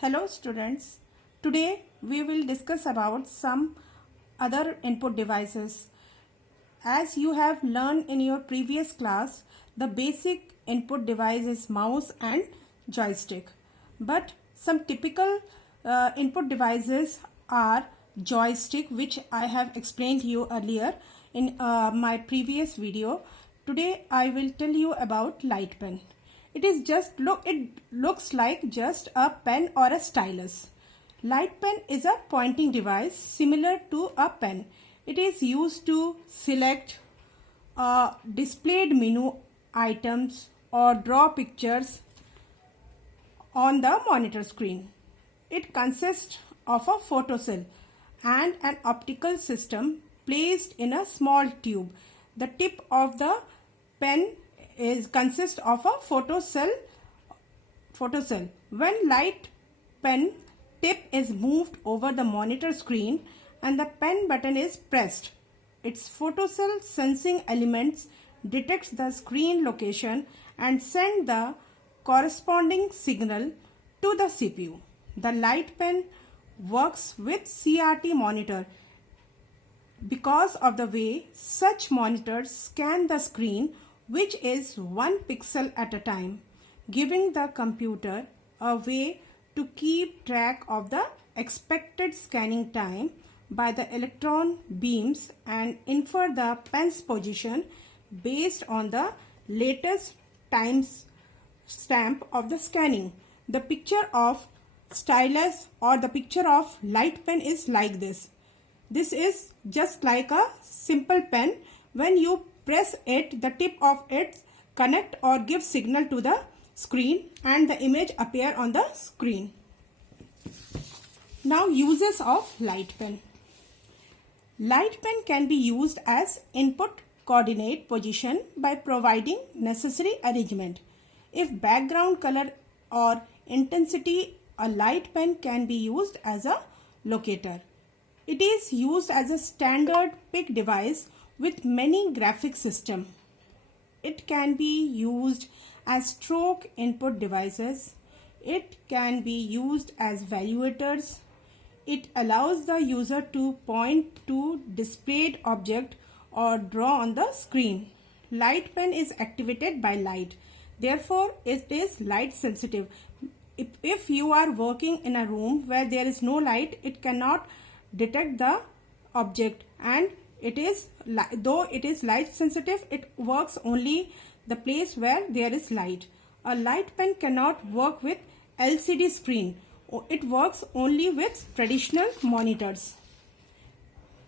Hello students, today we will discuss about some other input devices. As you have learned in your previous class, the basic input device is mouse and joystick. But some typical input devices are joystick, which I have explained to you earlier in my previous video. Today I will tell you about light pen. It looks like just a pen or a stylus. Light pen is a pointing device similar to a pen. It is used to select displayed menu items or draw pictures on the monitor screen. It consists of a photocell and an optical system placed in a small tube. The tip of the pen consists of a photocell. When light pen tip is moved over the monitor screen and the pen button is pressed, its photocell sensing elements detects the screen location and send the corresponding signal to the CPU. The light pen works with CRT monitor because of the way such monitors scan the screen, which is 1 pixel at a time, giving the computer a way to keep track of the expected scanning time by the electron beams and infer the pen's position based on the latest time stamp of the scanning. The picture of stylus or the picture of light pen is like this. This is just like a simple pen. When you press it, the tip of it connect or give signal to the screen and the image appear on the screen. Now, uses of light pen. Light pen can be used as input coordinate position by providing necessary arrangement. If background color or intensity, a light pen can be used as a locator. It is used as a standard pick device with many graphic system. It can be used as stroke input devices. It can be used as valuators. It allows the user to point to displayed object or draw on the screen. Light pen is activated by light. Therefore, it is light sensitive. If you are working in a room where there is no light, it cannot detect the object, and though it is light sensitive, it works only the place where there is light. A light pen cannot work with LCD screen. It works only with traditional monitors.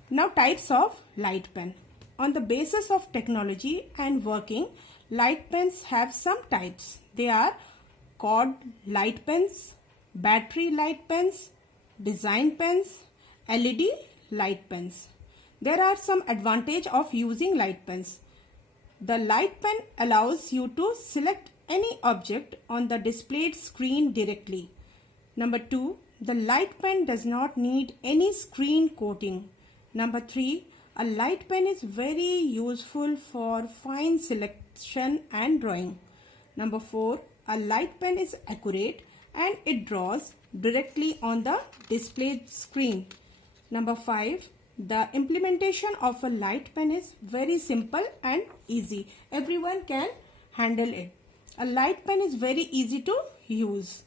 Now, types of light pen. On the basis of technology and working, light pens have some types. They are cord light pens, battery light pens, design pens, LED light pens. There are some advantages of using light pens. The light pen allows you to select any object on the displayed screen directly. Number 2, the light pen does not need any screen coating. Number 3, a light pen is very useful for fine selection and drawing. Number 4, a light pen is accurate and it draws directly on the displayed screen. Number 5, the implementation of a light pen is very simple and easy. Everyone can handle it. A light pen is very easy to use.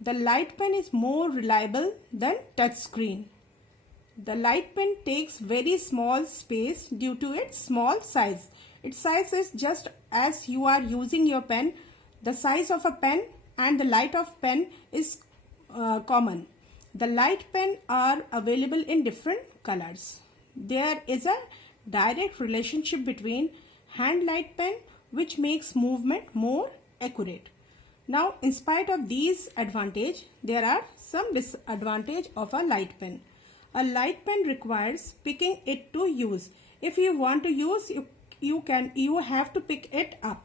The light pen is more reliable than touch screen. The light pen takes very small space due to its small size. Its size is just as you are using your pen. The size of a pen and the light of pen is common. The light pen are available in different colors. There is a direct relationship between hand light pen, which makes movement more accurate. Now, in spite of these advantages, there are some disadvantages of a light pen. A light pen requires picking it to use. If you want to use, you have to pick it up.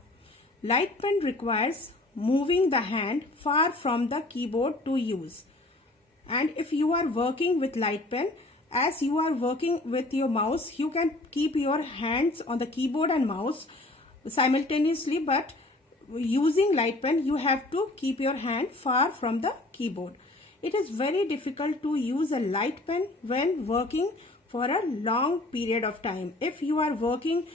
Light pen requires moving the hand far from the keyboard to use. And if you are working with light pen, as you are working with your mouse, you can keep your hands on the keyboard and mouse simultaneously, but using light pen, you have to keep your hand far from the keyboard. It is very difficult to use a light pen when working for a long period of time. If you are working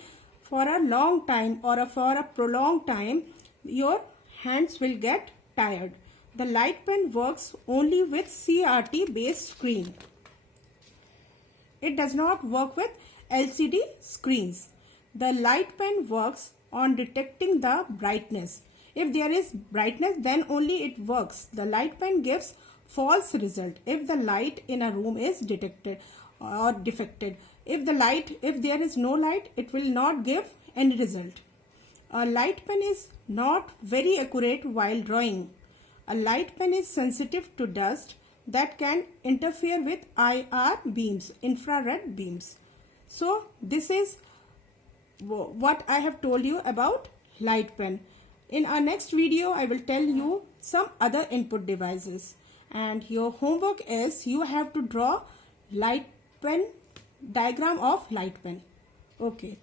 for a long time or for a prolonged time, your hands will get tired. The light pen works only with CRT based screen. It does not work with LCD screens. The light pen works on detecting the brightness. If there is brightness, then only it works. The light pen gives false result if the light in a room is detected or defected. If there is no light, it will not give any result. A light pen is not very accurate while drawing. A light pen is sensitive to dust that can interfere with IR beams, infrared beams. So this is what I have told you about light pen. In our next video, I will tell you some other input devices. And your homework is you have to draw light pen, diagram of light pen. Okay.